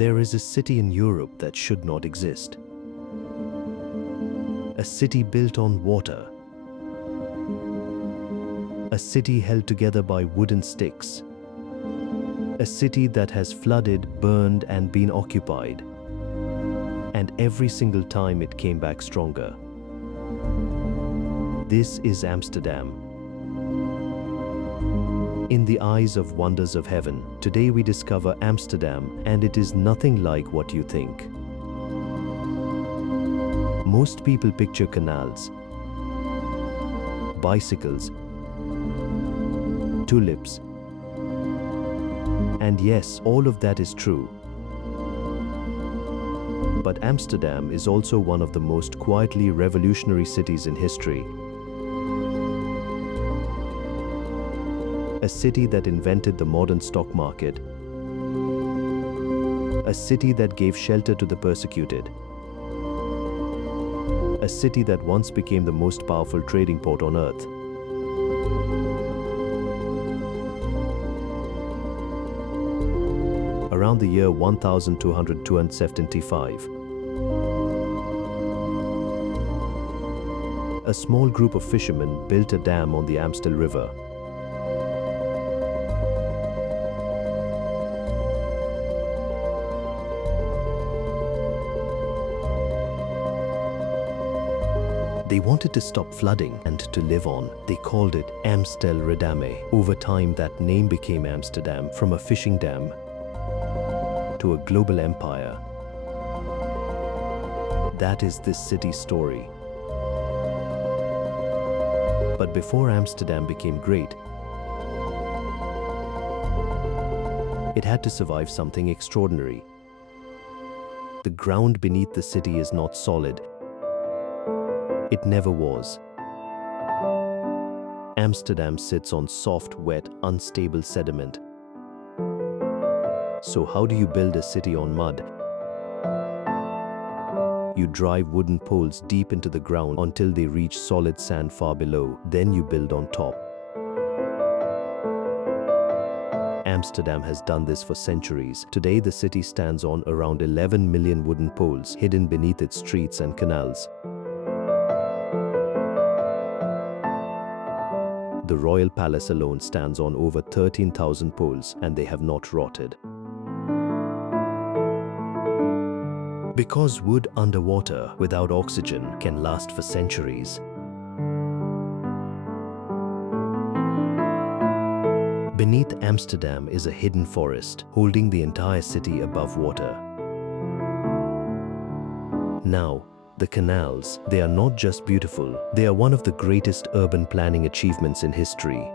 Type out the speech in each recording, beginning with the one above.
There is a city in Europe that should not exist. A city built on water. A city held together by wooden sticks. A city that has flooded, burned, and been occupied. And every single time it came back stronger. This is Amsterdam. In the eyes of wonders of heaven, today we discover Amsterdam, and it is nothing like what you think. Most people picture canals, bicycles, tulips, and yes, all of that is true. But Amsterdam is also one of the most quietly revolutionary cities in history. A city that invented the modern stock market. A city that gave shelter to the persecuted. A city that once became the most powerful trading port on earth. Around the year 1275, a small group of fishermen built a dam on the Amstel River. They wanted to stop flooding and to live on. They called it Amstel Redame. Over time, that name became Amsterdam, from a fishing dam to a global empire. That is this city's story. But before Amsterdam became great, it had to survive something extraordinary. The ground beneath the city is not solid. It never was. Amsterdam sits on soft, wet, unstable sediment. So how do you build a city on mud? You drive wooden poles deep into the ground until they reach solid sand far below. Then you build on top. Amsterdam has done this for centuries. Today, the city stands on around 11 million wooden poles hidden beneath its streets and canals. The Royal Palace alone stands on over 13,000 poles, and they have not rotted. Because wood underwater, without oxygen, can last for centuries. Beneath Amsterdam is a hidden forest, holding the entire city above water. Now, the canals, they are not just beautiful, they are one of the greatest urban planning achievements in history.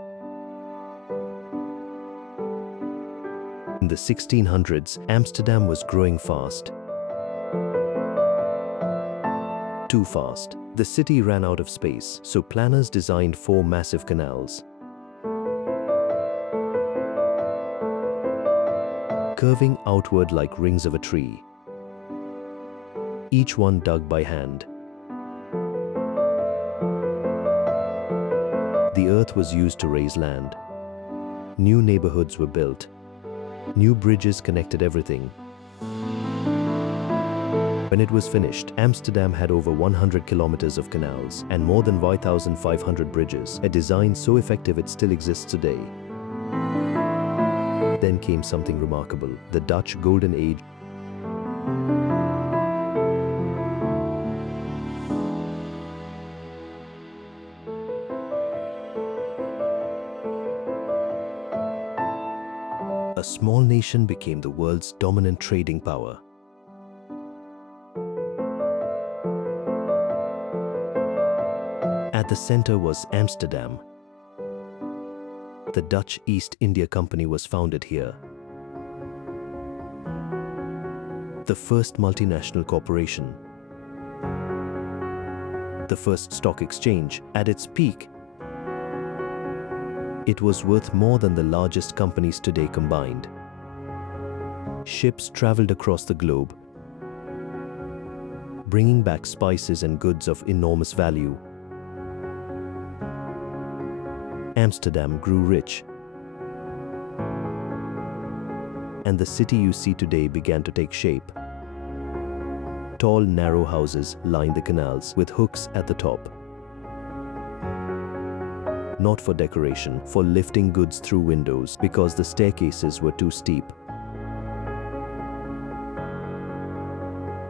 In the 1600s, Amsterdam was growing fast. Too fast. The city ran out of space, so planners designed 4 massive canals. Curving outward like rings of a tree. Each one dug by hand. The earth was used to raise land. New neighborhoods were built. New bridges connected everything. When it was finished, Amsterdam had over 100 kilometers of canals and more than 1,500 bridges, a design so effective it still exists today. Then came something remarkable, the Dutch Golden Age. A small nation became the world's dominant trading power. At the center was Amsterdam. The Dutch East India Company was founded here. The first multinational corporation. The first stock exchange. At its peak, it was worth more than the largest companies today combined. Ships traveled across the globe, bringing back spices and goods of enormous value. Amsterdam grew rich. and the city you see today began to take shape. Tall, narrow houses lined the canals with hooks at the top. Not for decoration, for lifting goods through windows because the staircases were too steep.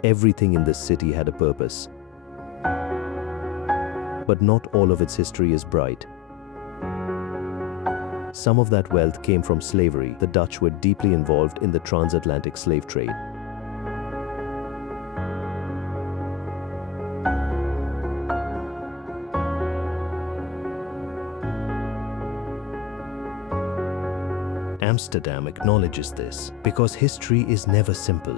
Everything in this city had a purpose. But not all of its history is bright. Some of that wealth came from slavery. The Dutch were deeply involved in the transatlantic slave trade. Amsterdam acknowledges this because history is never simple.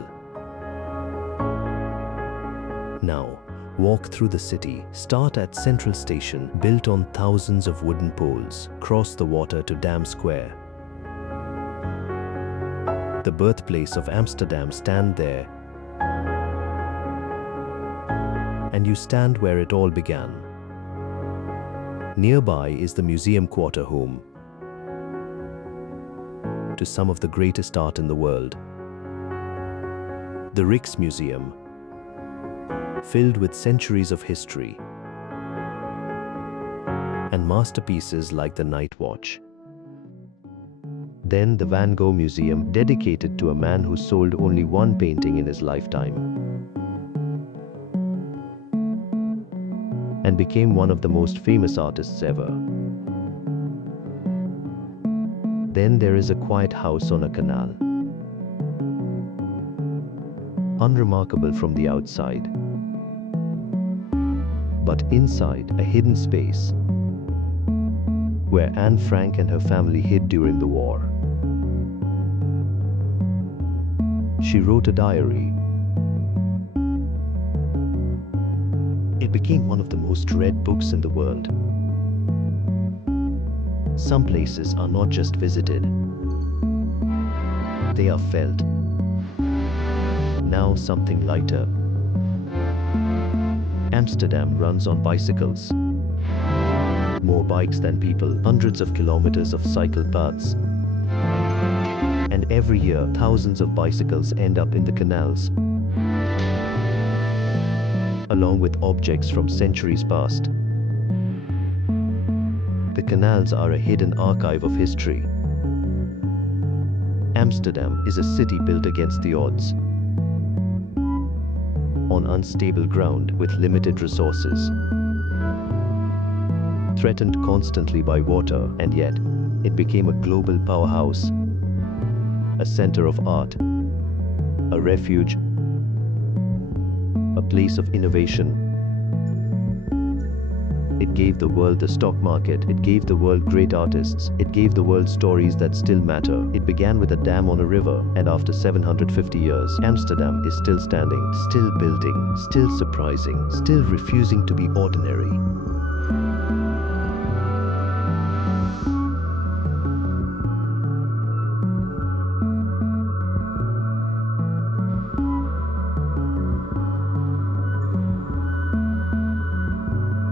Now, walk through the city, start at Central Station, built on thousands of wooden poles, cross the water to Dam Square. The birthplace of Amsterdam stand there, and you stand where it all began. Nearby is the museum quarter home to some of the greatest art in the world. The Rijksmuseum, filled with centuries of history, and masterpieces like the Night Watch. Then the Van Gogh Museum, dedicated to a man who sold only one painting in his lifetime and became one of the most famous artists ever. Then there is a quiet house on a canal, unremarkable from the outside, but inside a hidden space where Anne Frank and her family hid during the war. She wrote a diary. It became one of the most read books in the world. Some places are not just visited, they are felt. Now something lighter. Amsterdam runs on bicycles. More bikes than people, hundreds of kilometers of cycle paths. And every year, thousands of bicycles end up in the canals, along with objects from centuries past. The canals are a hidden archive of history. Amsterdam is a city built against the odds, on unstable ground with limited resources, threatened constantly by water, and yet it became a global powerhouse, a center of art, a refuge, a place of innovation. It gave the world the stock market, it gave the world great artists, it gave the world stories that still matter. It began with a dam on a river, and after 750 years, Amsterdam is still standing, still building, still surprising, still refusing to be ordinary.